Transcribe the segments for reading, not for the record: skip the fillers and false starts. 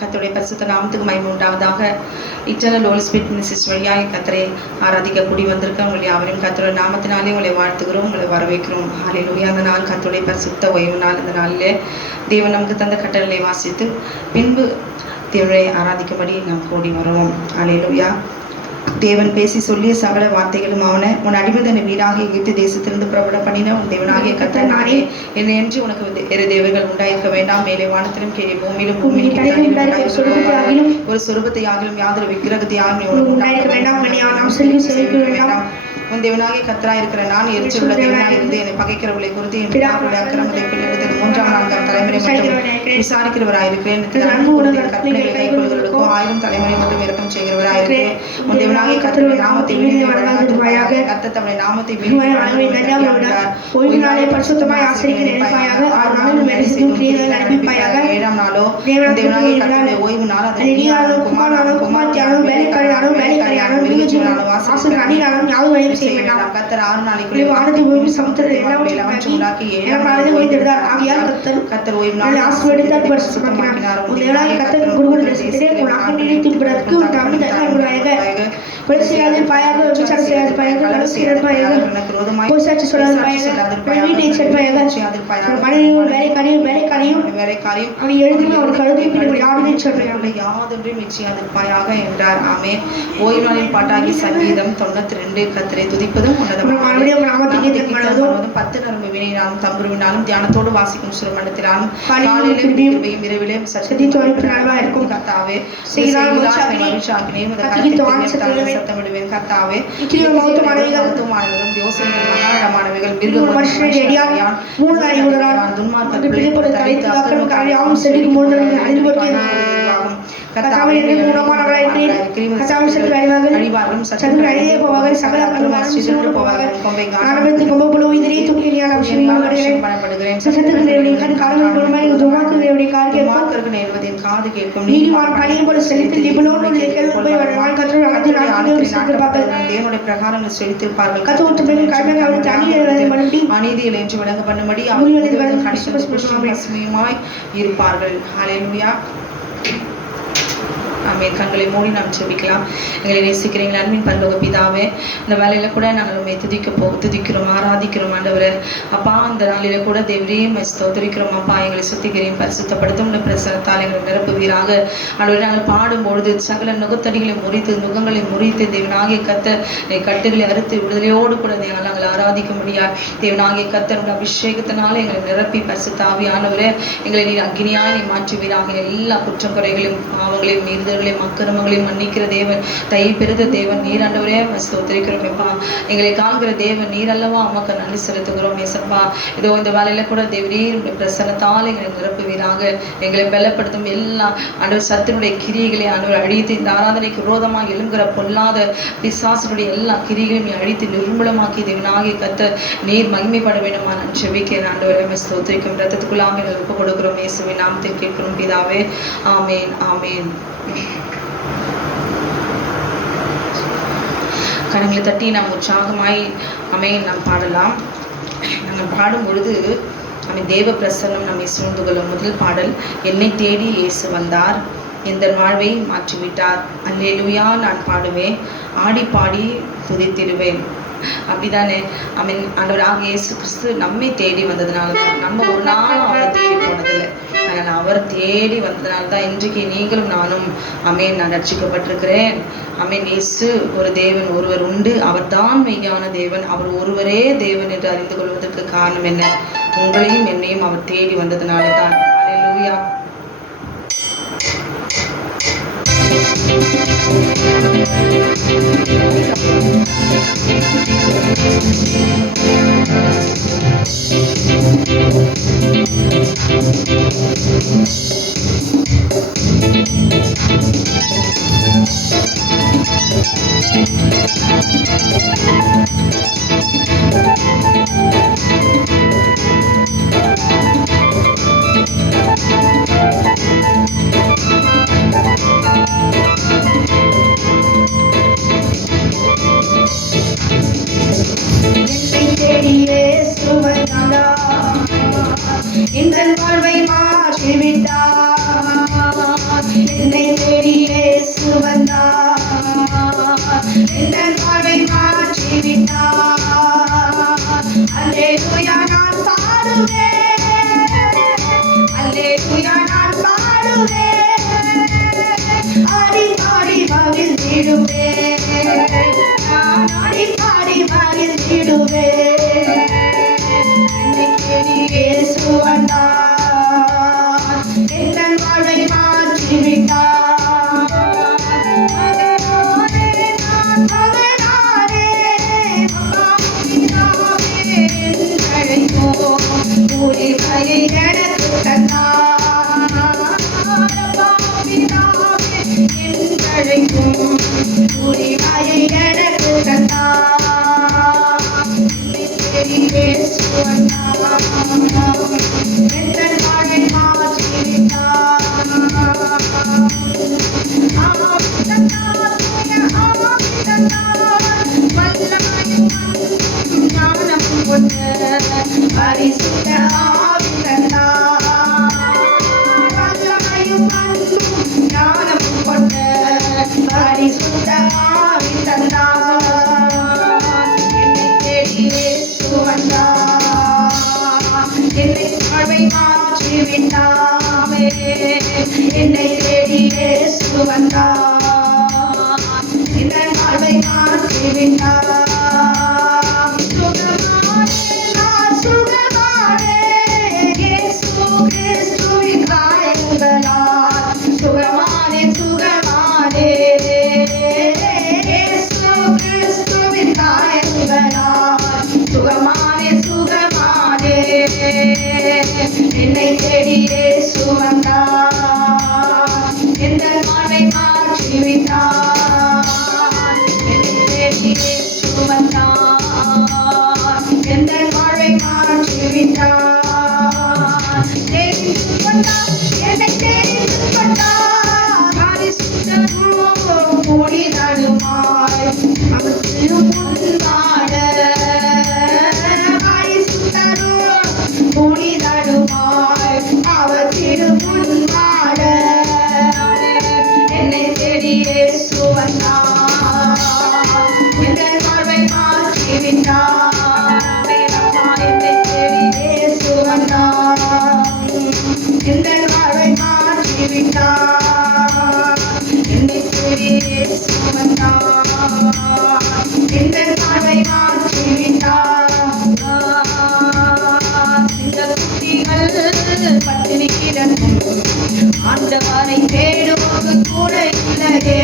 கர்த்தருடைய பரிசுத்த நாமத்துக்கு மகிமை உண்டாவதாக. இட்டர்னல் ஹோலி ஸ்பிரிட் மினிஸ்ட்ரிஸ் வழியாக கர்த்தரை ஆராதிக்க கூடி வந்திருக்க உங்களை யாவரையும் கர்த்தருடைய நாமத்தினாலே உங்களை வாழ்த்துகிறோம், உங்களை வரவேற்கிறோம். ஹல்லேலூயா. அந்த நாள் கர்த்தருடைய பரிசுத்த ஓய்வு நாள். இந்த நாளிலே தேவன் நமக்கு தந்த கட்டளை வாசித்து பின்பு தேவனை ஆராதிக்கும்படி நாம் கூடி வருவோம். ஹல்லேலூயா. தேவன் பேசி சொல்லிய சகல வார்த்தைகளும் அவனை உன் அடிமதனை வீடாக எகிப்து தேசத்திலிருந்து புறப்பட பண்ணின உன் தேவனாகிய கர்த்தர் நானே. என்னை என்று உனக்கு வேறு தேவர்கள் உண்டாயிருக்க வேண்டாம். மேலே வானத்திலும் கீழே பூமியிலும் ஒரு சொரூபத்தை ஆகிலும் யாதொரு விக்கிரகத்தை ஆகிலும் உண்டாயிருக்க வேண்டாம். உன் தேவனாகிய கர்த்தராய் இருக்கிற நான் எரிச்சல் உள்ள தேவனாய் இருந்து என்னை பகைக்கிறவர்களை குறித்து என் பிதாக்களுடைய அக்கிரமத்தை பிள்ளைகள் 3ஆம் நான்காம் தலைமுறை மட்டும் விசாரிக்கிறவராயிருக்கிறேன். கற்பனைகளை கைக்கொள்கிறவர்களுக்கும் 1000 தலைமுறை மட்டும் இரக்கம் செய்கிறவராயிருக்கிறேன். உன் தேவனாகிய கர்த்தருடைய நாமத்தை கர்த்தர் தம்முடைய நாமத்தை ஓய்வு நாளை பரிசுத்தமாய் ஆசரிக்கிறேன். 7ஆம் நாளோ தேவனாகிய கர்த்தருடைய ஓய்வு நாள். அதை குமாரனாலும் குமார்த்தியாலும் வேலைக்காரியாலும் மிருகஜீவனாலும் வாசகராலும் யாரும் கர்த்தர் 6 நாளைக்குள்ளே வானத்தை பூமி சமுத்திரத்தை எல்லாவற்றையும் உண்டாக்கி 7ஆம் நாளிலே ஓய்ந்திருந்தார். ஆகையால் கர்த்தர் ஓய்வு நாளை ஆசீர்வதித்தார், பரிசுத்தமாக்கினார். உன் தேவனாகிய கர்த்தர் குருகுல தேசத்திலே உன் ஆக்கங்களை தீர்ப்பதற்கு உன் தம்மை தருவாயாக. கொலை செய்யாது பாயாக, விபச்சாரம் செய்யாது பாயாக, களவு செய்யாது பாயாக, பொய்சாட்சி சொல்லாது பாயாக, வீட்டை செல்வாயாக, மனைவியும் வேலைக்காரியும் அவன் எழுதுமே அவன் கழுதையும் யாருமே சொல்றாங்க யாதொன்றையும் நிச்சயாதிருப்பாயாக என்றார். ஆமென். ஓய்வு நாளின் பாட்டாகி சங்கீதம் 92 கர்த்தரை துதிப்பதும் உன்னதமானதும் 10 நரம்பு வீணையினாலும் தம்புருவினாலும் தியானத்தோடு வாசிக்கும் சுரமண்டத்தினாலும் காலையிலும் இரவிலும் இருக்கும். கர்த்தாவே சத்தமிடுவேன். கர்த்தாவே மௌத்தமானவைகளும் யோசனைகள் மகாணமானவைகள் காது கேட்கும். தேவனுடைய பிரகாரங்கள் செலுத்திருப்பார்கள். அநீதியில் என்று விளங்க பண்ணும்படி இருப்பார்கள். ஹல்லேலூயா. ஆமென். கண்களை மூடி நாம் ஜெபிக்கலாம். எங்களை நேசிக்கிறீங்களா அன்பின் பரலோக பிதாவே, இந்த வேலையில கூட நாங்கள் உண்மை துதிக்கிறோம், ஆராதிக்கிறோம் ஆண்டவரே. அப்பா, இந்த நாளில கூட தேவரே ஸ்தோத்திரிக்கிறோம். அப்பா, எங்களை சுத்திகரியும் பரிசுத்தப்படுத்தும் பிரசனத்தால் எங்களை நிரப்புவீராக. ஆண்டவரே, நாங்கள் பாடும்பொழுது சகல நுகத்தடிகளை முறித்து நுகங்களை முறித்து தேவனாகிய கர்த்தர் கட்டுகளை அறுத்து விடுதலையோடு கூட நாங்கள் ஆராதிக்க முடியாது. தேவனாகிய கர்த்தர் அபிஷேகத்தினால எங்களை நிரப்பி பரிசுத்த ஆவியானவரே எங்களை நீர் அக்னியாய் மாற்றுவீராக. எல்லா குற்றக்குறைகளையும் பாவங்களையும் மீறுதல்களையும் அக்கிரமங்களையும் மன்னிக்கிற தேவன், தயை பெருத தேவன் நீர் ஆண்டவரே ஸ்தோத்திரிக்கிறோம். எப்பா, எங்களை காண்கிற தேவன் நீர் அல்லவா, அம்மாக்கு நன்றி செலுத்துகிறோம். ஏசப்பா, இதோ இந்த வேலையில கூட தேவரீர் பிரசன்னத்தால் எங்களை நிரப்புவீராக. எங்களை பலப்படுத்தும் எல்லா ஆண்டவர் சத்தினுடைய கிரியைகளை ஆண்டவர் அழித்து இந்த ஆராதனைக்கு விரோதமாக எழும்புகிற பொல்லாத பிசாசனுடைய எல்லா கிரியைகளையும் அழித்து நிர்மூலமாக்கி தேவனாகிய கர்த்தர் நீர் மகிமைப்பட வேண்டுமா நான் ஜெபிக்கிறேன். ஆண்டவரே ஸ்தோத்திரிக்கும். ரத்தத்துக்குள்ளாக எங்களை ஒப்புக் கொடுக்கிறோம். இயேசுவின் நாமத்தில் கேட்கிறோம் பிதாவே. ஆமேன், ஆமேன். கரங்களை தட்டி நாம் உற்சாகமாய் ஆமென் நாம் பாடலாம். நாங்கள் பாடும் பொழுது தேவ பிரசன்னம் நம்மை சூழ்ந்து கொள்ளும். முதல் பாடல், என்னை தேடி இயேசு வந்தார், இந்த வாழ்வை மாற்றிவிட்டார். அல்லேலூயா. நான் பாடுவேன், ஆடி பாடி துதித்திடுவேன். அப்படிதானே? ஆமென். ஆண்டவராக இயேசு கிறிஸ்து நம்மை தேடி வந்ததுனால தான், நம்ம ஒரு நாளும் அவரை தேடி போனதில்லை, ஆனால் அவர் தேடி வந்ததுனால தான் இன்றைக்கு நீங்களும் நானும் ஆமென் நான் ரட்சிக்கப்பட்டிருக்கிறேன். ஆமென். இயேசு ஒரு தேவன் ஒருவர் உண்டு, அவர் தான் மெய்யான தேவன், அவர் ஒருவரே தேவன் என்று அறிந்து கொள்வதற்கு காரணம் என்ன? உங்களையும் என்னையும் அவர் தேடி வந்ததுனால தான். அல்லேலூயா. இந்த வாழ்வை மாற்றிவிட்டார். உரிமையை எனக்கு தந்தார். என்னை தேடி இயேசு வந்தார். எந்த நாளை மாற்றிவிட்டார். ஆவி தந்தார், தூய ஆவி தந்தார். வல்லமையும் அன்பும் ஞானமும் கொண்ட பரிசுத்த ஆவி தந்தார். வல்லமையும் அன்பும் ஞானமும் கொண்ட பரிசுத்த ஆவி தந்தார். என்னை தேடி இயேசு வந்தார். என்னை வாழ்வை மாற்றிவிட்டாமே. என்னை தேடி இயேசு வந்தார். இந்த வாழ்வை மாற்றிவிட்டார். சுகமானே, நான் சுகமானே. இயேசு கிறிஸ்துவின் காயங்களால் சுகமானே, சுகமானே. இயேசு கிறிஸ்துவின் காயங்களால் சுகமானே, சுகமானே. என்னை தேடி இயேசு வந்தார். எந்த வாழ்வை மாற்றிவிட்டார். என்னை தேடி இயேசு வந்தார். எந்த வாழ்வை மாற்றிவிட்டார். தெரிந்து கொண்டார், என்னை தெரிந்து கொண்டார். பரிசுத்தமும் புனிதனுமாய் அவர் திருமுன்பாட. பரிசுத்தரும் புனிதனுமாய் அவர் திருமுன்பாட. என்னை தேடி இயேசு வந்தார். எந்த வாழ்வை மாற்றிவிட்டார். என்னை தேடி இயேசு வந்தார். எந்த வாழ்வை மாற்றிவிட்டார். என்னை தேடி இயேசு வந்தார். எந்த வாழ்வை மாற்றிவிட்டார். சிங்கக்குட்டிகள் பட்டினி கிடக்கும் ஆண்டவரை தேடுவது கூட இல்லையே.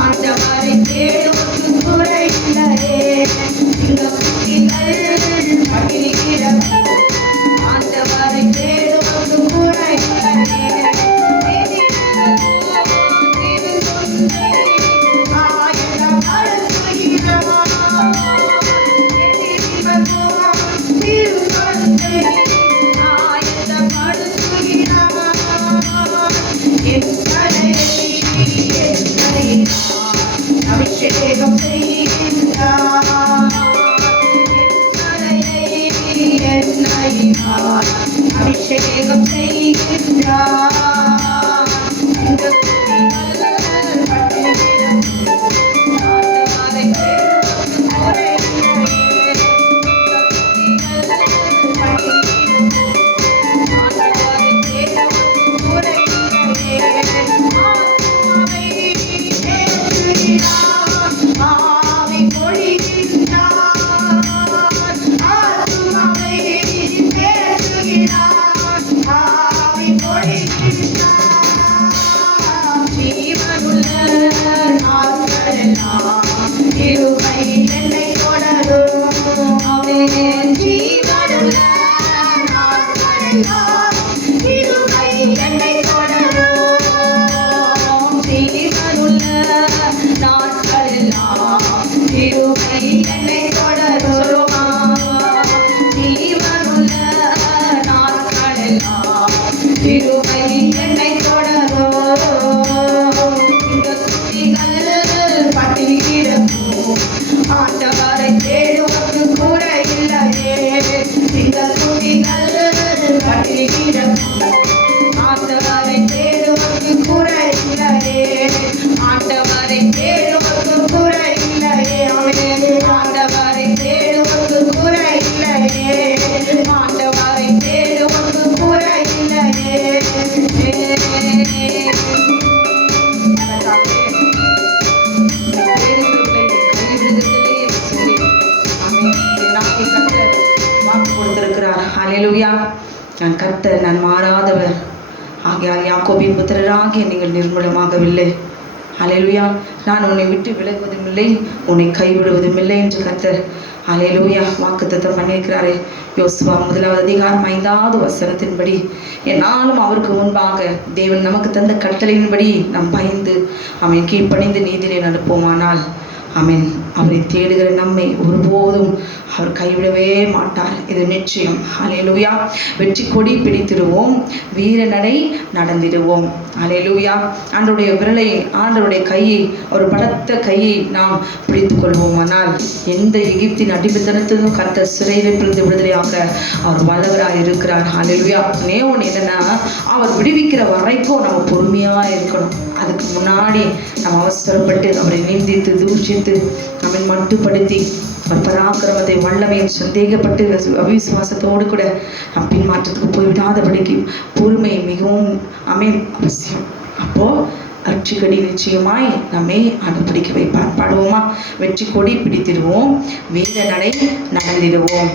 ஆண்டவரை தேடுவது குறையில்லையே. இந்த குட்டிகள் பட்டினி கிடக்கும் ஆண்டவரை தேடுவது குறையில்லையே. அபிஷேகம் செய்கின்றார். அபிஷேகம் செய்கின்றார். இந்த குட்டிகள் பட்டினி கிடக்கும் ஆண்டவரை தேடுவது குறையில்லையே. ஆண்டவரை தேடுவது குறையில்லையே. ஆத்துமாவை தேடுகிறார். ஆவி பொழிகின்றார். ஆத்துமாவை தேடுகிறார். ஆவி பொழிகின்றார். ஜீவனுள்ள நாட்களெல்லாம் கிருபை என்னை தொடரும். ஆமென். ஜீவனுள்ள நாட்களெல்லாம் கிருபை என்னை தொடரும். ஜீவனுள்ள நாட்களெல்லாம் கிருபை என்னை தொடரும். ஜீவனுள்ள நாட்களெல்லாம் கிருபை என்னை தொடரும். இந்த குட்டிகள் பட்டினி கிடக்கும் ஹல்லேலூயா. நான் கர்த்தர், நான் மாறாதவர் ஆகையால் யாக்கோபின் புத்திரராகிய நீங்கள் நிர்மூலமாகவில்லை. ஹல்லேலூயா. நான் உன்னை விட்டு விலகுவதும் இல்லை, உன்னை கைவிடுவதும் இல்லை என்று கர்த்தர் ஹல்லேலூயா வாக்குத்தத்தம் பண்ணியிருக்கிறாரே. யோசுவா 1 வசனத்தின்படி என்னாலும் அவருக்கு முன்பாக தேவன் நமக்கு தந்த கட்டளையின்படி நாம் பயந்து அவன் கீழ்ப்பணிந்து நீதியிலே நடப்போமானால் ஆமென், அவரை தேடுகிற நம்மை ஒருபோதும் அவர் கைவிடவே மாட்டார். இது நிச்சயம். ஹல்லேலூயா. வெற்றி கொடி பிடித்திடுவோம், வீர நடை நடந்திடுவோம். ஹல்லேலூயா. ஆண்டவருடைய விரலை, ஆண்டவருடைய கையை, ஒரு பலத்த கையை நாம் பிடித்துக் கொள்வோமானால் எந்த எகிப்தின் அடிமைத்தனத்திலும் கர்த்தர் சிறையிலிருந்து விடுதலையாக அவர் வல்லவராக இருக்கிறார். ஹல்லேலூயா. ஒன்று என்னன்னா, அவர் விடுவிக்கிற வரைக்கும் நம்ம பொறுமையாக இருக்கணும். அதுக்கு முன்னாடி நம்ம அவசரப்பட்டு அவரை நிந்தித்து தூஷித்து நம்மை மட்டுப்படுத்தி அவர் பராக்கிரமத்தை வல்லமையும் சந்தேகப்பட்டு அவிசுவாசத்தோடு கூட நம் பின்மாற்றத்துக்கு போய்விடாதபடிக்கு பொறுமை மிகவும் அவசியம். அப்போ வெற்றி கொடி நிச்சயமாய் நம்மை அனுப்பிடிக்க வைப்பார். பாடுவோமா? வெற்றி கொடி பிடித்திடுவோம், வீர நடை நடந்திடுவோம்.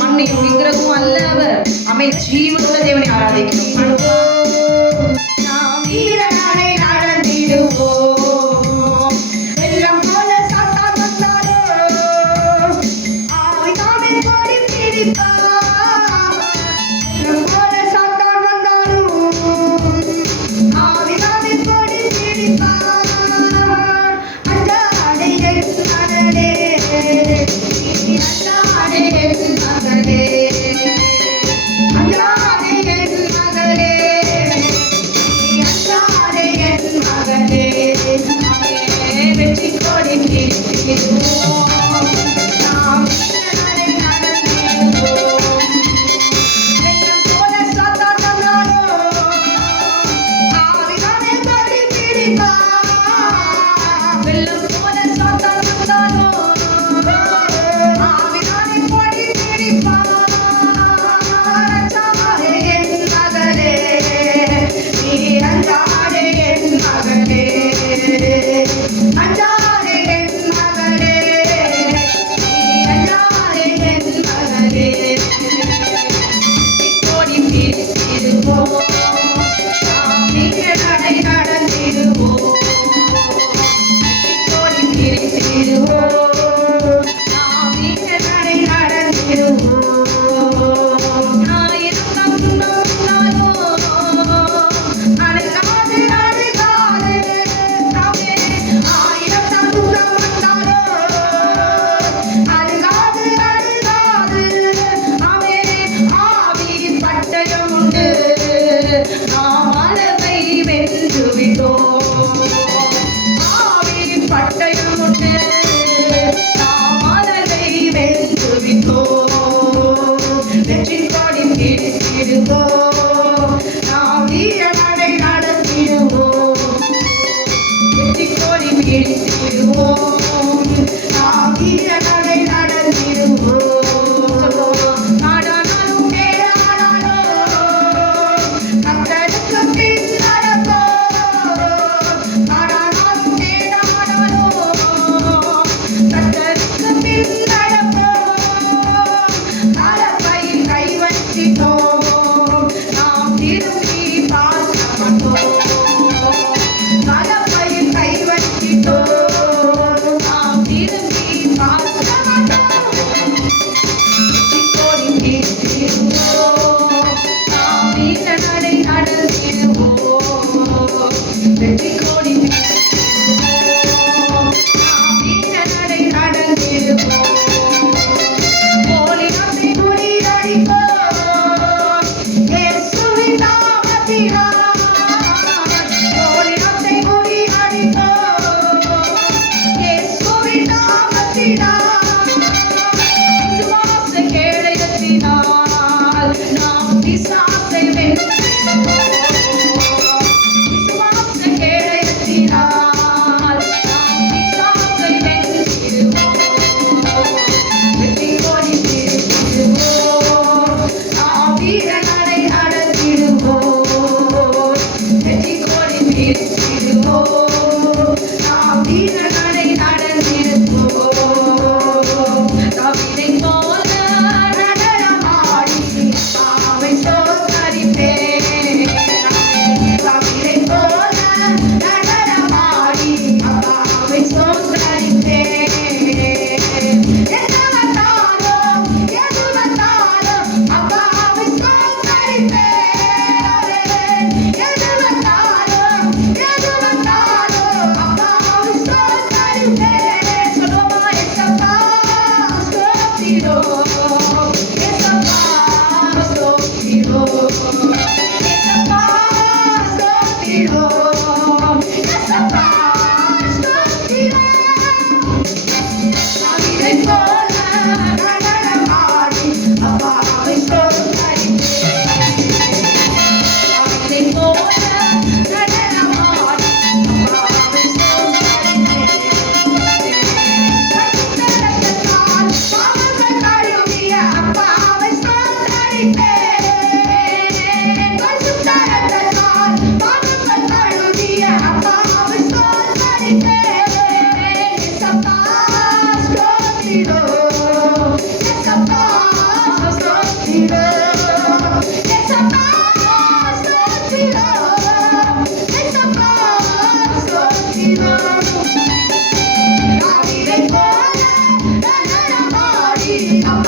மண்ணையும் விக்கிரகமும் அல்ல அவர். ஜீவனுள்ள தேவனை ஆராதிக்கிறோம். Oh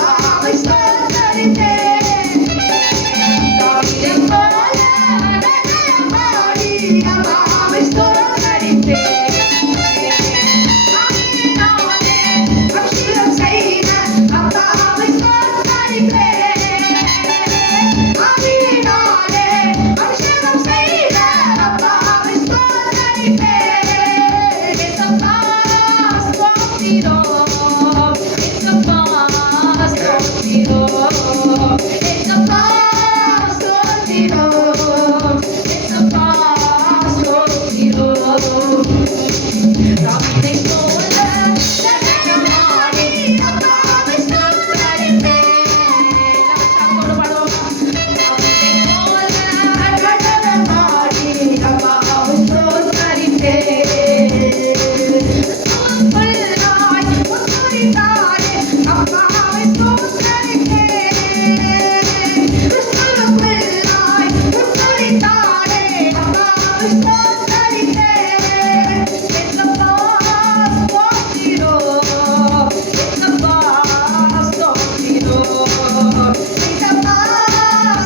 அப்பாவை ஸ்தோத்தரிப்பேன். தாவீதை போல நடனம் பாடி அப்பாவை ஸ்தோத்தரிப்பேன். ஆவியினாலே அபிஷேகம் செய்த அப்பாவை ஸ்தோத்தரிப்பேன். ஆவியினாலே அபிஷேகம் செய்த அப்பாவை ஸ்தோத்தரிப்பேன். ஏசப்பா ஸ்தோத்திரம், ஏசப்பா ஸ்தோத்திரம், ஏசப்பா ஸ்தோத்திரம், ஏசப்பா ஸ்தோத்திரம். தாவீதை போல நடனமாடி அப்பாவை ஸ்தோத்தரிப்பேன். எல்லாரும் பாடுவோமா? தாவீதை போல நடனமாடி அப்பாவை ஸ்தோத்தரிப்பேன். புல்லாய் முத்துரித்தாரே அப்பாவை ஸ்தோத்தரிப்பேன். புல்லாய் முத்துரித்தாரே அப்பாவை ஸ்தோத்தரிப்பேன். ஏசப்பா ஸ்தோத்திரம், ஏசப்பா ஸ்தோத்திரம், ஏசப்பா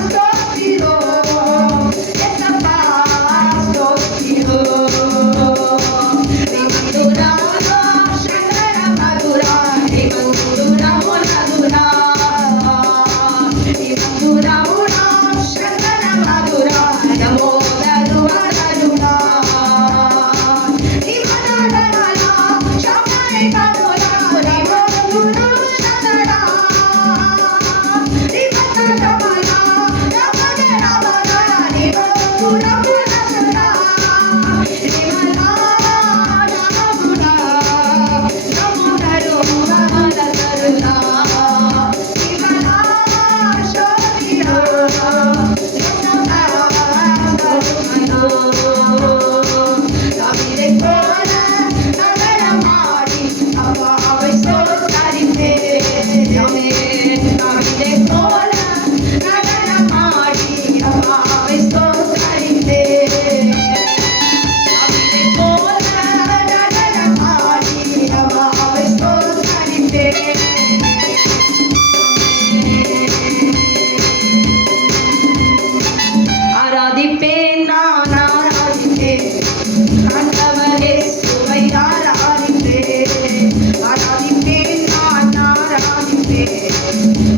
ஸ்தோத்திரம், ஏசப்பா ஸ்தோத்திரம். தேவதுரா சங்கர மதுரா, தேவதுரா மதுரா, தேவதுரா சங்கர மதுரா, நமோ தருவா தருணா. தேவநாதனா சமரை மதுரா, தேவதுரா சங்கரா. தேவநாதனா ரமண ரமணா, தேவதுரா புரசரா. தாவீதை போல நடனமாடி அப்பாவை ஸ்தோத்தரிப்பேன். தாவீதை போல நடனமாடி அப்பாவை ஸ்தோத்தரிப்பேன். தாவீதை போல நடனமாடி அப்பாவை ஸ்தோத்தரிப்பேன். ஆராதிப்பேன், நான் ஆராதிப்பேன், ஆண்டவரே சுவை ஆராதிப்பேன். ஆராதிப்பேன், நான் ஆராதிப்பேன்,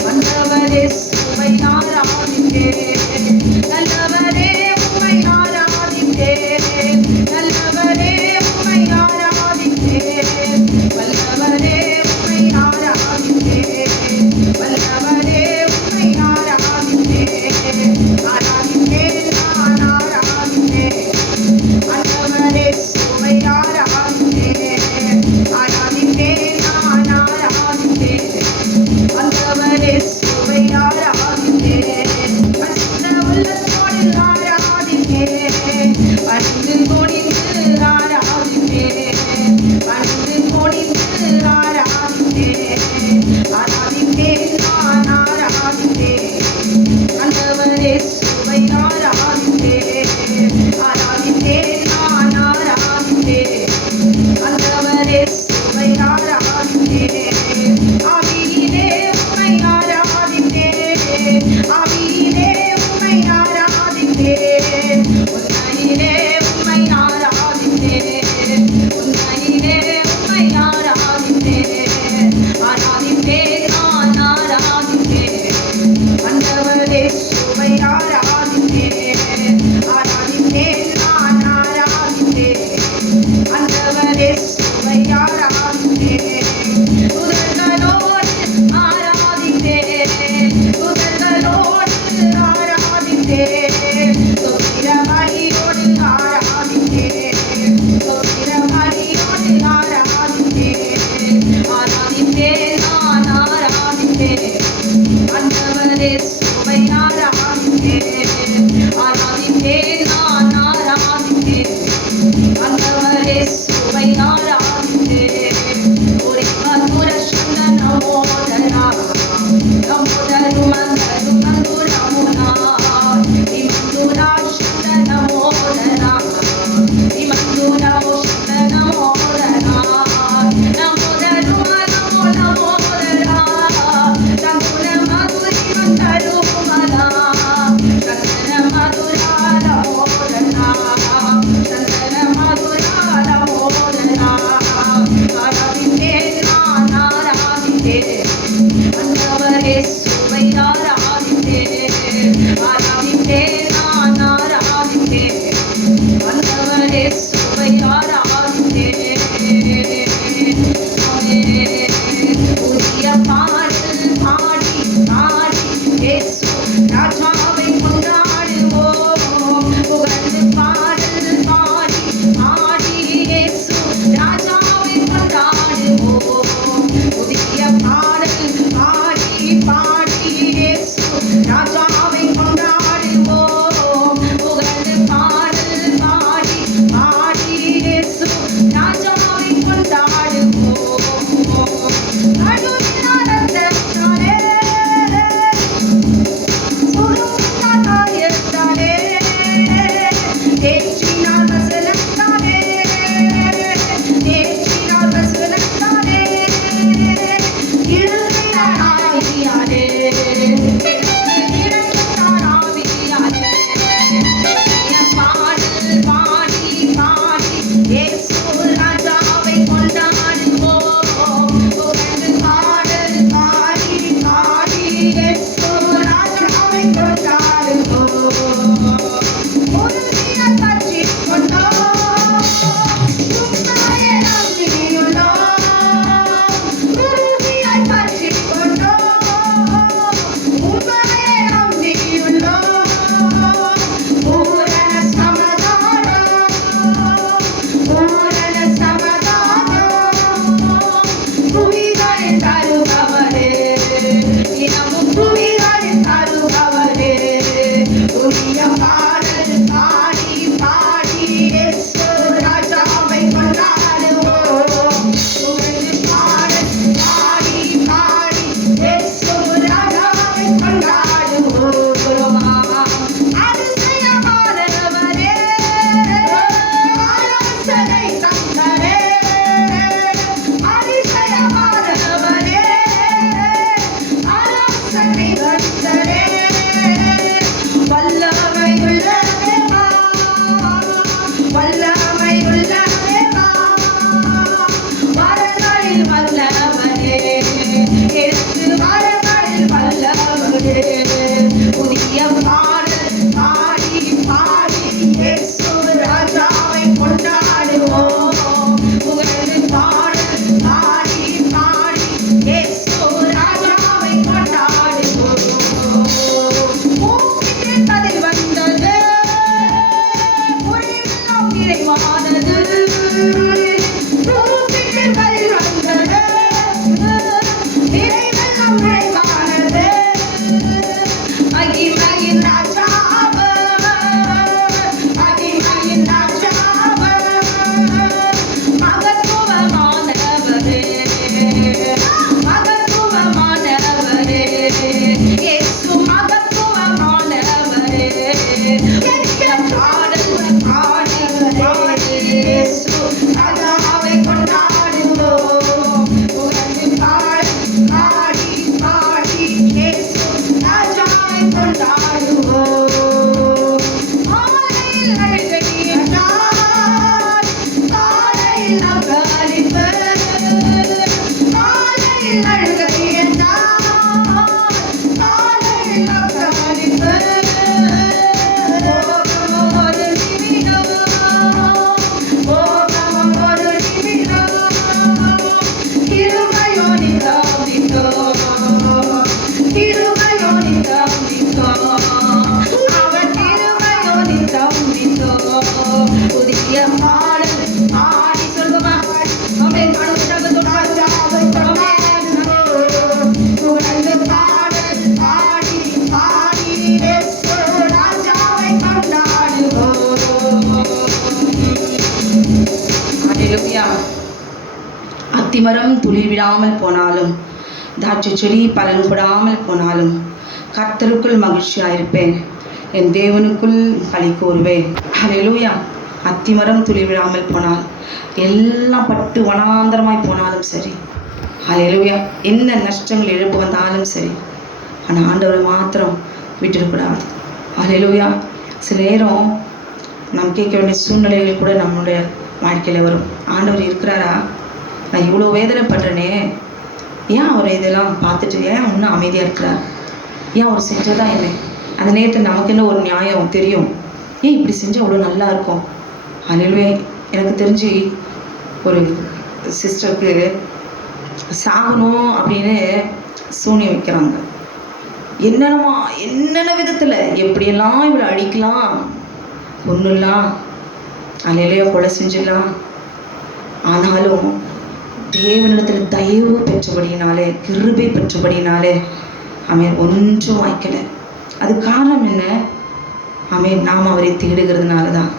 ஆண்டவரே சுவை ஆராதிப்பேன். நல்லவரே உம்மை ஆராதிப்பேன், நல்லவரே உம்மை ஆராதிப்பேன், வல்லவரே உம்மை ஆராதிப்பேன், வல்லவரே உம்மை ஆராதிப்பேன். ஆராதிப்பேன், நான் ஆராதிப்பேன், ஆண்டவரே சுவை ஆராதிப்பேன். ஆராதிப்பேன், நான் ஆராதிப்பேன், ஆண்டவரே சுவை ஆராதிப்பேன். பரிசுத்த உள்ளத்தோடு ஆராதிப்பேன், பணிந்து குனிந்து ஆராதிப்பேன், பணிந்து குனிந்து ஆராதிப்பேன். ஆராதிப்பேன், நான் ஆராதிப்பேன், ஆண்டவரே சுவை ஆராதிப்பேன். ஆராதிப்பேன், நான் ஆராதிப்பேன், ஆண்டவரே சுவை ஆராதிப்பேன். ஆவியிலே உம்மை ஆராதிப்பேன், ஆவியிலே உம்மை ஆராதிப்பேன், உன்னையிலே உம்மை ஆராதிப்பேன், உன்னையிலே உம்மை ஆராதிப்பேன். ஆராதிப்பேன், நான் ஆராதிப்பேன், ஆண்டவரே சுவை ஆராதிப்பேன். ஆராதிப்பேன், நான் ஆராதிப்பேன், ஆண்டவரே சுவை ஆராதிப்பேன். புகழ்களோடு ஆராதிப்பேன், புகழ்களோடு ஆராதிப்பேன், தொத்திரமணியோடு ஆராதிப்பேன், தொத்திரமணியோடு ஆராதிப்பேன். ஆராதிப்பேன், நான் ஆராதிப்பேன், ஆண்டவரே சுவை ஆராதிப்பேன். ஆராதிப்பேன், நான் ஆராதிப்பேன், ஆண்டவரே சுவை ஆராதிப்பேன். ஒரு மதுர சங்க நமோதரா, நமோதரு மந்தரு மதுரமுனா, இமந்துரா சங்க நமோதரா, இமந்துரா சங்க நமோதரா, நமோதரு நமோ நமோதரா, தினமும் புவிகளில் தருபவரே உரிய பாடல் பாடி பாடி இயேசு ராஜாவை கொண்டாடுவோம் புகழ்ந்து பாடல் பாடி பாடி இயேசு ராஜாவை கொண்டாடுவோம் அதிசயமானவரே ஆலோசனை தந்தரே அதிசயமானவரே ஆலோசனை தந்தரே வல்லமையுள்ள தேவா வல்லமையுள்ள தேவா வரங்களில் வல்லவரே இயேசு வரங்களில் வல்லவரே புதிய பாடல் பாடி பாடி இயேசு ராஜாவை கொண்டாடுவோம் புகழ்ந்து பாடல் பாடி பாடி இயேசு ராஜாவை கொண்டாடுவோம் பூமிக்கு கதிர் வந்தது உலகெல்லாம் நிறைவானது பூமிக்கு கதிர் வந்தது நிறைவெல்லாம் நிறைவானது மகிமையின் ராஜாவர் மகிமையின் ராஜாவர் மகத்துவமானவரே மகத்துவமானவரே இயேசு மகத்துவமானவரே என்ற பாடல் பாடி பாடி இயேசு ராஜாவை கொண்டாடுவோம் புகழ்ந்து பாடி பாடி பாடி இயேசு ராஜாவை கொண்டாடுவோம் ஆலையில் அழுகை என்றார் காலையில் அகலிப்பு காலையில் அழுகை என்றார் காலையில் அகலிப்பு போகமும் ஒரு நிமிடம் போகமும் ஒரு நிமிடம் கிருபையோ நிதானித்தோம் கிருபையோ நிதானித்தோம் அவர் கிருபையோ நிதானித்தோம் புதிய பாடல் பாடி சொல்லுமா ஆமென் ராஜாவை கொண்டாடுவோம் புகழ்ந்து பாடல் பாடி பாடி இயேசு ராஜாவை கொண்டாடுவோம் ஹல்லேலூயா அத்திமரம் துளிர் விடாமல் போனாலும் திராட்சை செடி பலன் கொடாமல் போனாலும் கர்த்தருக்குள் மகிழ்ச்சியாயிருப்பேன் என் தேவனுக்குள் களி கூறுவேன் ஹல்லேலூயா அத்திமரம் துளிர் விடாமல் போனால் எல்லாம் பட்டு வனாந்தரமாய் போனாலும் சரி ஹல்லேலூயா என்ன நஷ்டங்கள் இழப்பு வந்தாலும் சரி ஆனால் ஆண்டவரை மாத்திரம் விட்டுடக்கூடாது ஹல்லேலூயா சில நேரம் நாம் கேட்க வேண்டிய சூழ்நிலைகள் கூட நம்மளுடைய வாழ்க்கையில் வரும் ஆண்டவர் இருக்கிறாரா நான் இவ்வளோ வேதனைப்படுறேனே ஏன் அவர் இதெல்லாம் பார்த்துட்டு ஏன் இன்னும் அமைதியாக இருக்கிறார் ஏன் அவர் செஞ்சதா என்ன அந்த நேரத்தில் நமக்கு என்ன ஒரு நியாயம் தெரியும் ஏன் இப்படி செஞ்சால் அவ்வளோ நல்லா இருக்கும் ஹல்லேலூயா எனக்கு தெரிஞ்சு ஒரு சிஸ்டருக்கு சாகணும் அப்படின்னு சூனியம் வைக்கிறாங்க என்னென்ன விதத்தில் எப்படியெல்லாம் இவ்வளோ அழிக்கலாம் ஒன்றுலாம் ஹல்லேலூயா கொலை செஞ்சிடலாம் ஆனாலும் தேவனிடத்தில் தயவு பெற்றபடியினாலே கிருபை பெற்றபடியினாலே அவன் ஒன்றும் வாய்க்கலை அது காரணம் என்ன அவன் நாம் அவரை தேடுகிறதுனால தான்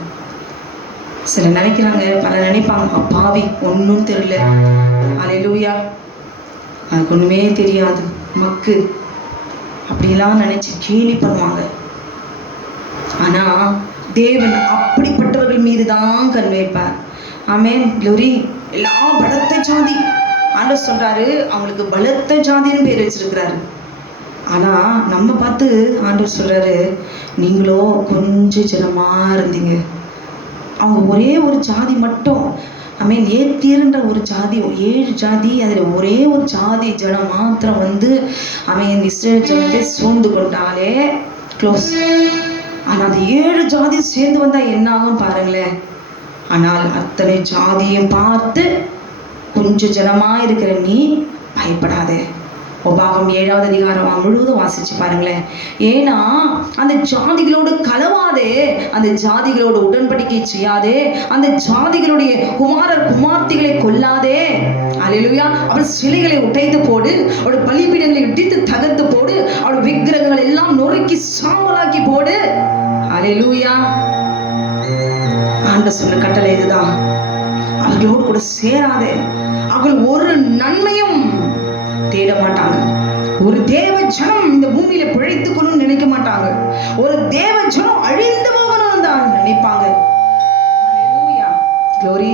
சில நினைக்கிறாங்க பல நினைப்பாங்க பாவி ஒன்றும் தெரியல ஹல்லேலூயா அதுக்கு ஒன்றுமே தெரியாது மக்கு அப்படிலாம் நினச்சி கேலி பண்ணுவாங்க ஆனால் தேவன் அப்படிப்பட்டவர்கள் மீது தான் கண் வைப்பார் ஆமென் க்ளோரி எல்லா பலத்த ஜாதி ஆண்டவர் சொல்றாரு அவங்களுக்கு பலத்த ஜாதின்னு பேர் வச்சிருக்கிறாரு ஆனால் நம்ம பார்த்து ஆண்டவர் சொல்றாரு நீங்களோ கொஞ்சம் ஜனமா இருந்தீங்க அவங்க ஒரே ஒரு ஜாதி மட்டும் ஆமென் ஏத்தியர்ன்ற ஒரு ஜாதி 7 ஜாதி அதில் ஒரே ஒரு ஜாதி ஜனம் மாத்திரம் வந்து அவன் இஸ்ரேல் ஜனத்தை சூழ்ந்து கொண்டாலே க்ளோஸ் ஆனால் அந்த 7 ஜாதி சேர்ந்து வந்தால் என்ன ஆகும் பாருங்களேன் ஆனால் அத்தனை ஜாதியும் பார்த்து கொஞ்சம் ஜனமாக இருக்கிற நீ பயப்படாதே உபாகம் 7வது அதிகாரம் முழுவதும் வாசிச்சு பாருங்களேன். ஏன்னா அந்த ஜாதிகளோடு கலவாதே, அந்த ஜாதிகளோடு உடன்படிக்கை செய்யாதே, அந்த ஜாதிகளுடைய குமாரர் குமார்த்திகளை கொல்லாதே. அல்லேலூயா. அவள் சிலைகளை உடைத்து போடு, அவள் பலிபீடங்களை இடித்து தகர்த்து போடு, அவள் விக்கிரகங்கள் எல்லாம் நொறுக்கி சாம்பலாக்கி போடு. அல்லேலூயா. ஆண்டவர் சொன்ன கட்டளை இதுதான். அவர்களோடு கூட சேராதே. அவர்கள் ஒரு நன்மையும் தேட மாட்டாங்க. ஒரு தேவ ஜனம் இந்த பூமியில பிழைத்துக்கணும்னு நினைக்க மாட்டாங்க. ஒரு தேவ ஜனம் அழிந்து போகணும்னு தான் நினைப்பாங்க. க்ளோரி.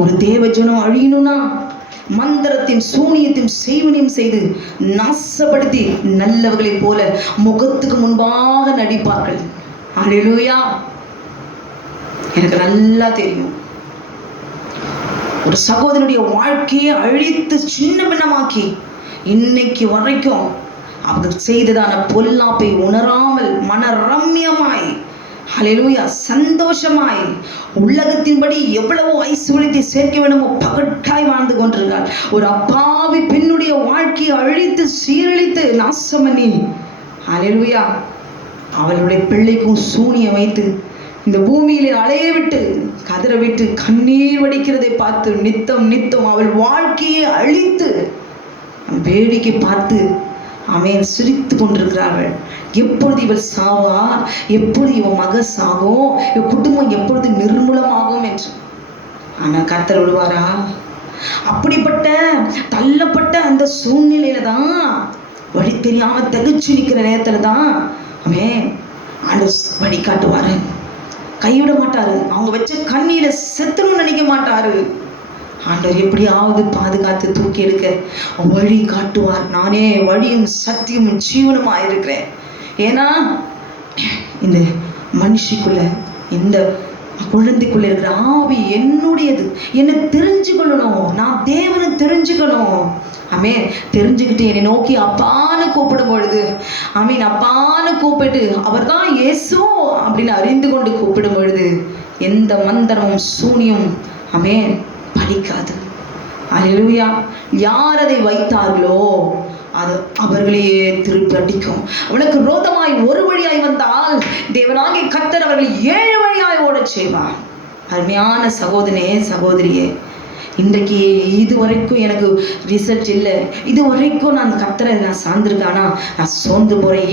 ஒரு தேவ ஜனம் அழியணும்னா மந்திரத்தின் சூனியத்தின் செய்வனையும் செய்து நாசப்படுத்தி நல்லவர்களை போல முகத்துக்கு முன்பாக நடிப்பார்கள். அல்லேலூயா. எனக்கு நல்லா தெரியும், ஒரு சகோதரனுடைய வாழ்க்கையை அழித்து சின்ன பின்னமாக்கி இன்னைக்கு வரைக்கும் அவங்க செய்ததான பொல்லாப்பை உணராமல் மனரம்யமாய், ஹல்லேலூயா, சந்தோஷமாய் உலகத்தின்படி எவ்வளவோ ஐஸ்வர்யத்தை சேர்க்க வேண்டுமோ பகட்டாய் வாழ்ந்து கொண்டிருக்கார். ஒரு அப்பாவி பெண்ணுடைய வாழ்க்கையை அழித்து சீரழித்து நாசம் பண்ணி, ஹல்லேலூயா, அவளுடைய பிள்ளைக்கும் சூனியம் வைத்து இந்த பூமியிலே அலைய விட்டு கதற விட்டு கண்ணீர் வடிக்கிறதை பார்த்து நித்தம் நித்தம் அவள் வாழ்க்கையை அழித்து வேடிக்கை பார்த்து அவன் சிரித்து கொண்டிருக்கிறார்கள். எப்பொழுது இவள் சாவா, எப்பொழுது இவன் மக சாகும், இவ குடும்பம் எப்பொழுது நிர்மூலமாகும் என்று. ஆனா கர்த்தர் விடுவாரா? அப்படிப்பட்ட தள்ளப்பட்ட அந்த சூழ்நிலையில தான், வழி தெரியாம தகுச்சு நிற்கிற நேரத்துல தான் அவன் ஆண்டவர் வழி காட்டுவாரு. கைவிட மாட்டாரு. அவங்க வச்ச கண்ணீரை செத்துணும்னு நினைக்க மாட்டாரு. ஆண்டவர் எப்படியாவது பாதுகாத்து தூக்கி எடுக்க வழி காட்டுவார். நானே வழியும் சத்தியமும் ஜீவனுமா இருக்கிறேன். ஏன்னா இந்த மனுஷிக்குள்ள, இந்த குழந்தைக்குள்ள இருக்கிற ஆவி என்னுடையது. என்னை தெரிஞ்சுக்கொள்ளணும், நான் தேவனை தெரிஞ்சுக்கணும். ஆமேன். தெரிஞ்சுக்கிட்டு என்னை நோக்கி அப்பான்னு கூப்பிடும் பொழுது, ஆமீன், அப்பான்னு கூப்பிட்டு அவர் தான் இயேசு அப்படின்னு அறிந்து கொண்டு கூப்பிடும் பொழுது எந்த மந்திரமும் சூனியம் ஆமேன் பலிக்காது. அல்லேலூயா. யார் அதை வைத்தார்களோ அது அவர்களையே திருப்பி அடிக்கும். அவனுக்கு ரோதமாய் ஒரு வழியாய் வந்தால் தேவனாகிய கர்த்தர் அவர்கள் 7 வழியாய் ஓடச் செய்வார். அருமையான சகோதரனே, சகோதரியே, இன்றைக்கு இது வரைக்கும் எனக்கு ரிசல்ட் இல்லை, இது வரைக்கும் நான் கர்த்தரை நான் சார்ந்திருக்கானா, நான் சோர்ந்து போறேன்.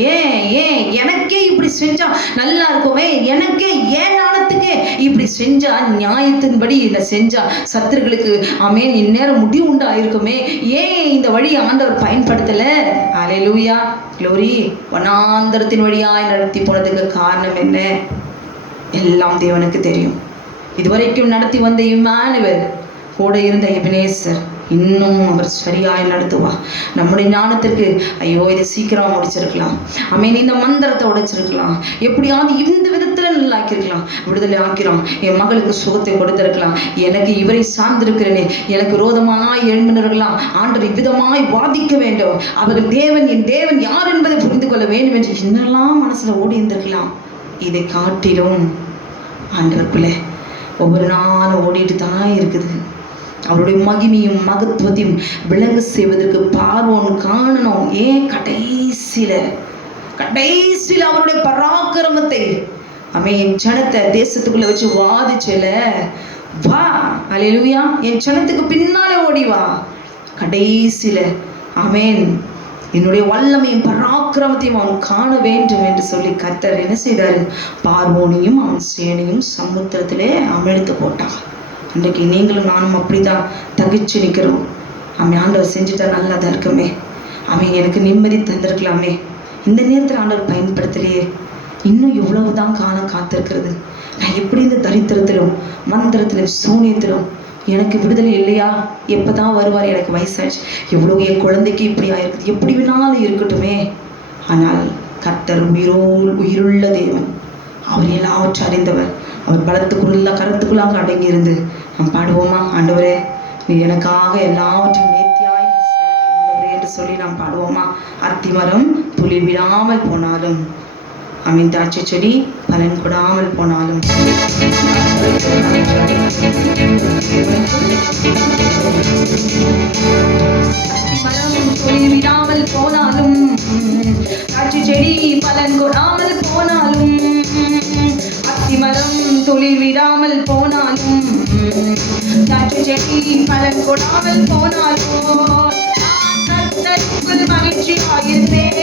ஏன் எனக்கே இப்படி செஞ்சா நல்லா இருக்குமே, எனக்கே ஏன் ஞானத்துக்கே இப்படி செஞ்சா, நியாயத்தின்படி இதை செஞ்சா சத்துருக்களுக்கு ஆமேன் இந்நேரம் முடிவு உண்டா இருக்குமே, ஏன் இந்த வழி ஆண்டவர் பயன்படுத்தல? அல்லேலூயா, க்ளோரி. வனாந்தரத்தின் வழியாய் நடத்தி போனதுக்கு காரணம் என்ன? எல்லாம் தேவனுக்கு தெரியும். இதுவரைக்கும் நடத்தி வந்த இம்மானுவேல், கூட இருந்த எபினேசர், இன்னும் அவர் சரியாய் நடத்துவார். நம்முடைய ஞானத்திற்கு ஐயோ இதை சீக்கிரமா முடிச்சிருக்கலாம், ஆமீன், இந்த மந்திரத்தை உடைச்சிருக்கலாம், எப்படியாவது இந்த விதத்துல நல்லா ஆக்கியிருக்கலாம், விடுதலை ஆக்கிறோம், என் மகளுக்கு சுகத்தை கொடுத்திருக்கலாம், எனக்கு இவரை சார்ந்திருக்கிறேனே, எனக்கு ரோதமாய் எழும்பினர்களாம் ஆண்டவர் இவ்விதமாய் வாதிக்க வேண்டும், அவர்கள் தேவன், என் தேவன் யார் என்பதை புரிந்து கொள்ள வேண்டும் என்று என்னெல்லாம் மனசுல ஓடி இருந்திருக்கலாம். இதை காட்டிலும் ஆண்டவருக்குள்ளே ஒவ்வொரு நாளும் ஓடிட்டு தான் இருக்குது. அவருடைய மகிமையும் மகத்துவத்தையும் விளங்க செய்வதற்கு பார்வோன் காணணும். ஏன் கடைசியில அவருடைய பராக்கிரமத்தை என் ஜனத்தை தேசத்துக்குள்ள வச்சு வாதிச்சல, வா அல்லேலூயா, என் ஜனத்துக்கு பின்னாலே ஓடி வா, கடைசியில ஆமென் என்னுடைய வல்லமையும் பராக்கிரமத்தையும் அவன் காண வேண்டும் என்று சொல்லி கர்த்தர் என்ன செய்தாரு? பார்வோனையும் அவன் சேனையும் சமுத்திரத்திலே அமிழ்த்து போட்டான். இன்றைக்கு நீங்களும் நானும் அப்படிதான் தகிச்சு நிற்கிறோம். அவன் ஆண்டவர் செஞ்சுட்டா நல்லா தான் இருக்குமே, அவன் எனக்கு நிம்மதி தந்திருக்கலாமே, இந்த நேரத்தில் ஆண்டவர் பயன்படுத்தலையே, இன்னும் எவ்வளவுதான் காண காத்திருக்கிறது. நான் எப்படி இந்த தரித்திரத்திலும் மந்திரத்திலும் சூனியத்திலும் எனக்கு விடுதலை இல்லையா? எப்பதான் வருவார்? எனக்கு வயசாச்சு, எவ்வளோ என் குழந்தைக்கு இப்படி ஆயிருக்குது, எப்படி வேணாலும் இருக்கட்டுமே. ஆனால் கர்த்தர் உயிருள்ள தேவன், அவர் எல்லாவற்றும் அறிந்தவர், அவர் பலத்துக்குள்ள கருத்துக்குள்ளாக அடங்கி இருந்து நாம் பாடுவோமா? ஆண்டவரே நீ எனக்காக எல்லாவற்றும் நேர்த்தியாய் ஆண்டவரே என்று சொல்லி நாம் பாடுவோமா? அத்திமரம் துளிர் விடாமல் போனாலும் அவன் திராட்சை செடி பலன் கொடாமல் போனாலும் மரம் விடாமல் போனாலும் திராட்சை செடி பலன் கொடாமல் போனாலும் அத்திமரம் துளிர் விடாமல் போனாலும் திராட்சை செடி பலன் கொடாமல் போனாலும் மகிழ்ச்சியாயிருந்தேன்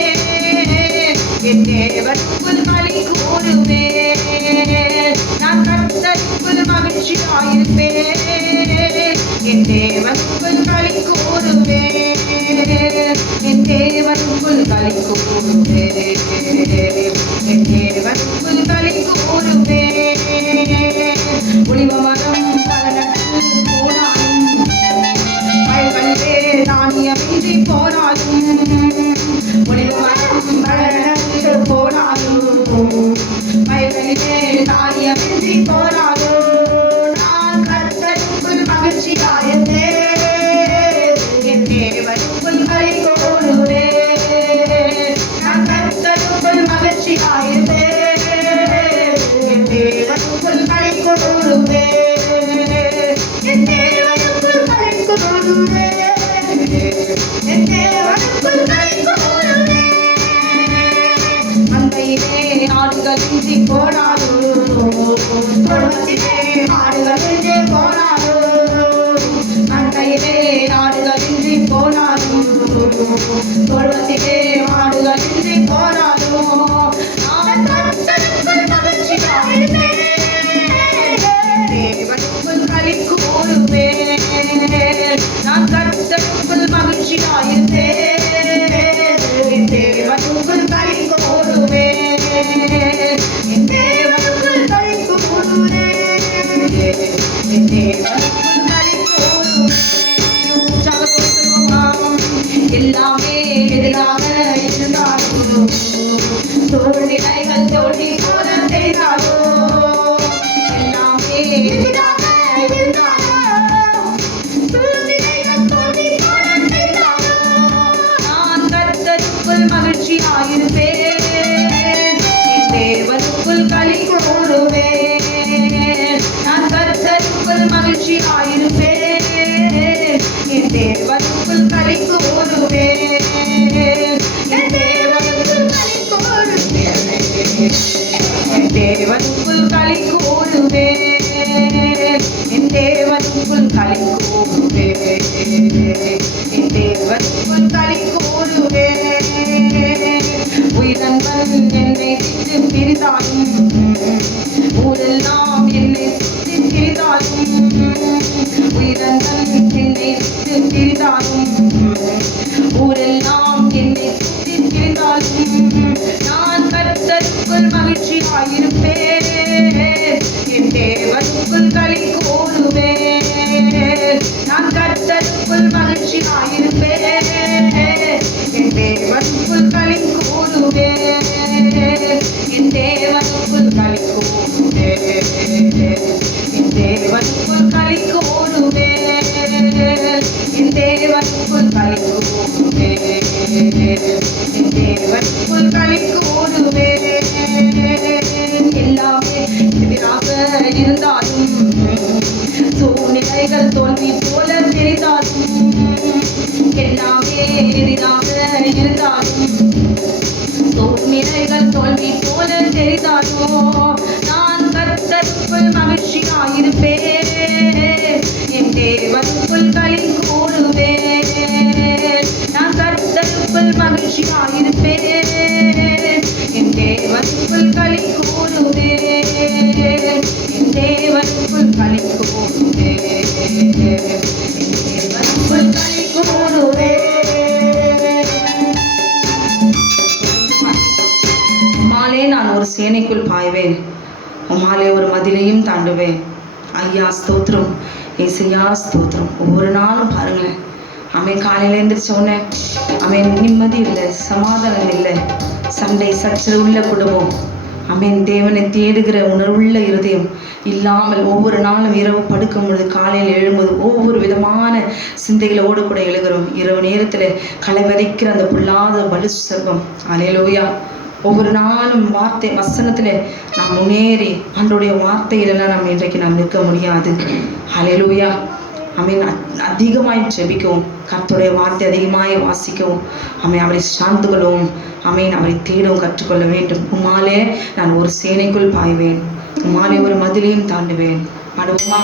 என் தேவனுக்குள் களி கூறுவேன் நான் கர்த்தருக்குள் மகிழ்ச்சியாயிருப்பேன் என் தேவனுக்குள் களி கூறுவேன் என் தேவனுக்குள் களி கூறுவேன் என் தேவனுக்குள் களி கூறுவேன் ஒளிவ மரம் பலனுக்கு போனாலும் வயல்களிலே தானியமின்றி போனாலும் ஒளிவ மரம் பலனுக்கு போனாலும் வயல்களிலே தானியமின்றி போனாலும் நான் கர்த்தருக்குள் மகிழ்ச்சியாயிருந்தேன் என் தேவனுக்குள் களி கூறுவேன் நான் கர்த்தருக்குள் மகிழ்ச்சியாயிருந்தேன் என் தேவனுக்குள் களி கூறுவேன் என் தேவனுக்குள் களி கூறுவேன் என் தேவனுக்குள் களி கூறுவேன் மந்தையிலே ஆடுகளின்றி போனாலும் தொழுவத்திலே ஆடுகளின்றி போனாலும் மந்தையிலே ஆடுகளின்றி போனாலும் தொழுவத்திலே ஆடுகளின்றி போனாலும் நான் கர்த்தருக்குள் மகிழ்ச்சியாயிருப்பேன் தேவனுக்குள் களி கூறுவேன் நான் கர்த்தருக்குள் மகிழ்ச்சியாயிருப்பேன் என் தேவனுக்குள் களி கூறுவேன் என் தேவனுக்குள் களி கூறுவேன் என் தேவனுக்குள் களி கூறுவேன் எல்லாமே எதிராக இருந்தாலும் தோல்விகள் தோல்வி போல செய்தாலும் எல்லாமே எதிராக இருந்தாலும் தோல்விகள் தோல்வி போல செய்தாலும் நான் கர்த்தருக்குள் மகிழ்ச்சியாயிருப்பேன் என் தேவனுக்குள் களி கூறுவேன் நான் கர்த்தருக்குள் மகிழ்ச்சியாயிருப்பேன் என் தேவனுக்குள் களி கூறுவேன் என் தேவனுக்குள் களி கூறுவேன் என் தேவனுக்குள் களி கூறுவேன் என் தேவனுக்குள் களி கூறுவேன் என் தேவனுக்குள் களி கூறுவேன் உயிரன்பன் என்னை விட்டு பிரிந்தாலும் ஊரெல்லாம் என்னை சுற்றி பிரிந்தாலும் உயிரன்பன் என்னை விட்டு பிரிந்தாலும் ஊரெல்லாம் என்னை சுற்றி பிரிந்தாலும் நான் கர்த்தருக்குள் மகிழ்ச்சியாயிருப்பேன் என் தேவனுக்குள் களி கூறுவேன் நான் கர்த்தருக்குள் மகிழ்ச்சியாயிருப்பேன் என் தேவனுக்குள் களி கூறுவேன் என் தேவனுக்குள் களி கூறுவேன் என் தேவனுக்குள் களி கூறுவேன் என் தேவனுக்குள் களி கூறுவேன் என் தேவனுக்குள் களி கூறுவேன் எல்லாமே எதிராக இருந்தாலும் சூழ்நிலைகள் தோல்வி போல தெரிந்தாலும் எல்லாமே எதிராக இருந்தாலும் சூழ்நிலைகள் தோல்வி போல தெரிந்தாலும் நான் கர்த்தருக்குள் மகிழ்ச்சியாயிருப்பேன் என் தேவனுக்குள் களி கூறுவேன் நான் கர்த்தருக்குள் மகிழ்ச்சியாயிருப்பேன் என் தேவனுக்குள் களி கூறுவேன் என் தேவனுக்குள் களி கூறுவேன் என் தேவனுக்குள் களி கூறுவேன் உம்மாலே நான் ஒரு சேனைக்குள் பாய்வேன் உம்மாலே ஒரு மதிலையும் தாண்டுவேன் ஐயா ஸ்தோத்திரம் ஏசையா ஸ்தோத்திரம் ஒவ்வொரு நாளும் பாருங்களேன் அவன் காலையில் எழுந்திரிச்சோடனே அவன் நிம்மதி இல்லை சமாதானம் இல்லை சண்டை சச்சரவு உள்ள குடும்பம் அவன் தேவனை தேடுகிற உணர்வுள்ள இருதயம் இல்லாமல் ஒவ்வொரு நாளும் இரவு படுக்கும் பொழுது காலையில் எழும்போது ஒவ்வொரு விதமான சிந்தைகளோடு கூட எழுகிறோம் இரவு நேரத்தில் களை விதைக்கிற அந்த பொல்லாத வலு சர்வம் அல்லேலூயா ஒவ்வொரு நாளும் வார்த்தை வசனத்துல நாம் முன்னேறி அன்றைய வார்த்தையிலலாம் நம்ம இன்றைக்கு நாம் நிற்க முடியாது. ஹல்லேலூயா. ஆமென். அதிகமாய் ஜெபிக்கவும், கர்த்தருடைய வார்த்தை அதிகமாய் வாசிக்கவும், ஆமென், அவரை சார்ந்து கொள்ளவும், ஆமென், அவரை தேடவும் கற்றுக்கொள்ள வேண்டும். உம்மாலே நான் ஒரு சேனைக்குள் பாய்வேன், உம்மாலே ஒரு மதிலையும் தாண்டுவேன். பாடுவோமா?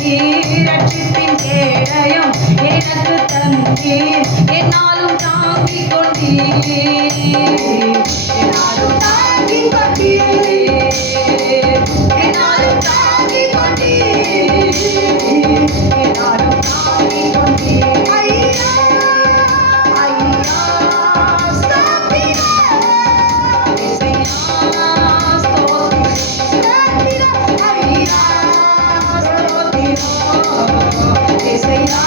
தந்தீர், ரட்சிப்பின் கேடயம் எனக்கு தந்தீர், என்னாலும் தாங்கிக் கொண்டீர், என்னாலும் தாங்கிக் கொண்டீர், என்னாலும் தாங்கிக் கொண்டீர், என்னாலும் தாங்கிக் கொண்டீர். ஐயா ஐயா ஸ்தோத்திரம், இசையா ஸ்தோத்திரம், ஐயா ஸ்தோத்திரம், இசையா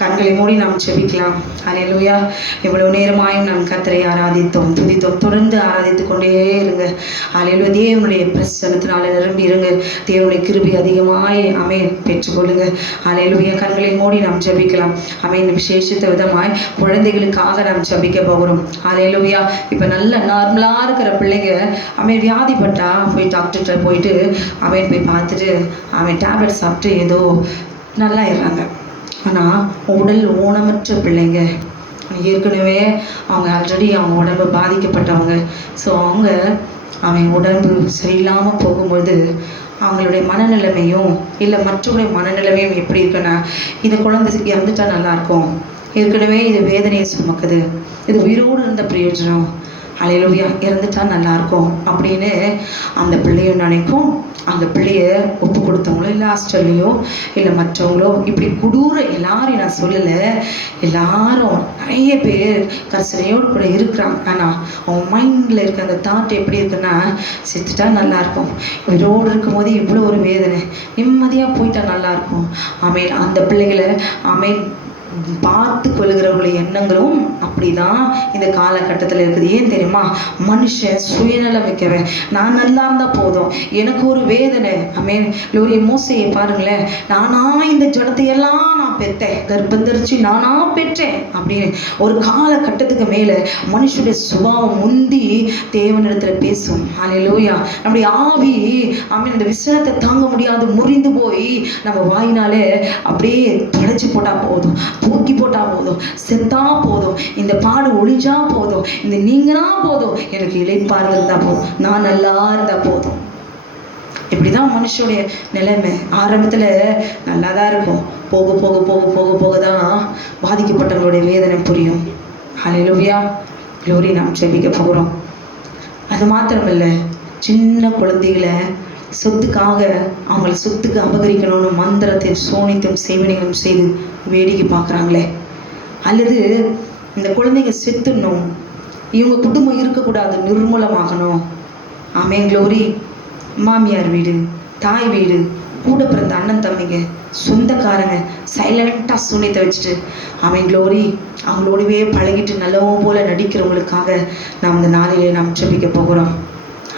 கண்களை மூடி நாம் செபிக்கலாம். ஹல்லேலூயா. இவ்வளவு நேரமாயும் நாம் கர்த்தரை ஆராதித்தோம், துதித்தோம். தொடர்ந்து ஆராதித்துக் கொண்டே இருங்க. ஹல்லேலூயா. தேவனுடைய பிரசன்னத்தினால நிரம்பி இருங்க. தேவனுடைய கிருபை அதிகமாய் ஆமென் பெற்றுக்கொள்ளுங்க. ஹல்லேலூயா. கண்களை மூடி நாம் ஜெபிக்கலாம். ஆமென். விசேஷித்த விதமாய் குழந்தைகளுக்காக நாம் ஜெபிக்க போகிறோம். ஹல்லேலூயா. இப்போ நல்ல நார்மலாக இருக்கிற பிள்ளைங்க ஆமென் வியாதிப்பட்டா போய் டாக்டர்கிட்ட போயிட்டு ஆமென் போய் பார்த்துட்டு ஆமென் டேப்லெட் சாப்பிட்டு ஏதோ நல்லா இருறாங்க. ஆனால் உடல் ஊனமற்ற பிள்ளைங்க ஏற்கனவே அவங்க ஆல்ரெடி அவங்க உடம்பு பாதிக்கப்பட்டவங்க. ஸோ அவங்க உடம்பு சரியில்லாமல் போகும்போது அவங்களுடைய மனநிலைமையும் இல்லை மற்றவங்களுடைய மனநிலைமையும் எப்படி இருக்குன்னா, இந்த குழந்தை இறந்துட்டா நல்லாயிருக்கும், ஏற்கனவே இது வேதனையை சுமக்குது, இது உயிரோடு இருந்த பிரயோஜனம், ஹல்லேலூயா இறந்துட்டா நல்லாயிருக்கும் அப்படின்னு அந்த பிள்ளையும் நினைக்கும். அந்த பிள்ளைய ஒப்பு கொடுத்தவங்களோ இல்லை ஹாஸ்டல்லையோ இல்லை மற்றவங்களோ இப்படி கொடூர எல்லாரையும் நான் சொல்லலை, எல்லாரும் நிறைய பேர் கர்சனையோடு கூட இருக்கிறாங்க. ஆனால் அவங்க மைண்டில் இருக்க அந்த தாட் எப்படி இருக்குன்னா, செத்துட்டா நல்லாயிருக்கும், உயிரோடு இருக்கும்போது இவ்வளோ ஒரு வேதனை, நிம்மதியாக போயிட்டா நல்லாயிருக்கும். ஆமேன். அந்த பிள்ளைகளை ஆமேன் பார்த்து கொள்ளுகிறவர்களுடைய எண்ணங்களும் அப்படிதான் இந்த காலகட்டத்தில் இருக்குது. ஏன் தெரியுமா? மனுஷன் சுயநலம் வைக்கவே, நான் நல்லா இருந்தால் போதும், எனக்கு ஒரு வேதனை. ஆமென். லோரி மோசையை பாருங்களேன், நானா இந்த ஜனத்தையெல்லாம் நான் பெற்றேன், கர்ப்பம் தரிச்சு நானா பெற்றேன் அப்படின்னு ஒரு காலகட்டத்துக்கு மேலே மனுஷனுடைய சுபாவம் முந்தி தேவனிடத்தில் பேசும். ஹல்லேலூயா. நம்முடைய ஆவி ஆமென் இந்த விசனத்தை தாங்க முடியாது முறிந்து போய் நம்ம வாயினாலே அப்படியே படைச்சு போட்டால் போதும், தூக்கி போட்டா போதும், செத்தா போதும், இந்த பாடு ஒழிஞ்சா போதும், இந்த நீங்கனா போதும், எனக்கு இளைப்பாறுதல் இருந்தா போதும், நான் நல்லா இருந்தா போதும். இப்படிதான் மனுஷனுடைய நிலைமை. ஆரம்பத்துல நல்லா தான் இருக்கும், போக போக போக போக போக தான் பாதிக்கப்பட்டவங்களுடைய வேதனை புரியும். ஹல்லேலூயா. க்ளோரி. நாம் ஜெபிக்க போகிறோம். அது மாத்திரமில்லை, சின்ன குழந்தைகளை சொத்துக்காக அவங்கள சொத்துக்கு அபகரிக்கணும்னு மந்திரத்தையும் சோனியத்தையும் சேவனைகளும் செய்து வேடிக்கை பார்க்குறாங்களே, அல்லது இந்த குழந்தைங்க செத்துடணும், இவங்க குடும்பம் இருக்கக்கூடாது, நிர்மூலமாகணும். ஆமென். க்ளோரி. மாமியார் வீடு, தாய் வீடு, கூட பிறந்த அண்ணன் தம்பிங்க, சொந்தக்காரங்க சைலண்டாக சூனியத்தை வச்சுட்டு ஆமென். க்ளோரி அவங்களோடவே பழகிட்டு நல்லவங்க போல நடிக்கிறவங்களுக்காக நாம் இந்த நாளிலே நாம் ஜெபிக்க போகிறோம்.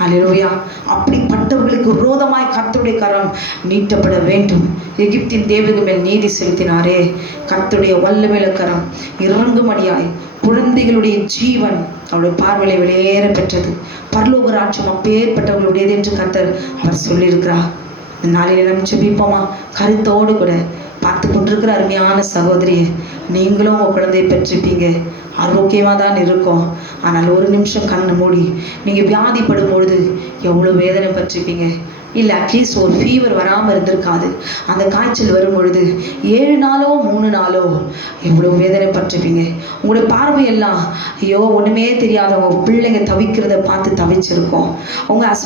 ஹல்லேலூயா. அப்படிப்பட்டவர்களுக்கு விரோதமாய் கர்த்தருடைய கரம் நீட்டப்பட வேண்டும். எகிப்தின் தேவர்கள் மேல் நீதி செலுத்தினாரே, கர்த்தருடைய வல்லமையுள்ள கரம் இறங்கும்படியாய் குழந்தைகளுடைய ஜீவன் அவருடைய பார்வையை வெளியேற பெற்றது. பரலோக ராஜ்யம் அப்பேற்பட்டவர்களுடையது என்று கர்த்தர் அவர் சொல்லியிருக்கிறார். இந்த நாளில் நம்ம ஜெபிப்போமா? கருத்தோடு கூட பார்த்து கொண்டிருக்கிற அருமையான சகோதரியை, நீங்களும் உங்கள் குழந்தையை பெற்றிருப்பீங்க, ஆரோக்கியமாக தான் இருக்கும். ஆனால் ஒரு நிமிஷம் கண்ணை மூடி நீங்கள் வியாதிப்படும் பொழுது எவ்வளோ வேதனை பற்றிருப்பீங்க. இல்லை அட்லீஸ்ட் ஒரு ஃபீவர் வராமல் இருந்திருக்காது. அந்த காய்ச்சல் வரும் பொழுது 7 நாளோ 3 நாளோ எவ்வளோ வேதனை பற்றிருப்பீங்க. உங்களுடைய பார்வையெல்லாம் ஐயோ ஒன்றுமே தெரியாத உங்கள் பிள்ளைங்க தவிக்கிறத பார்த்து தவிச்சிருக்கோம். உங்கள்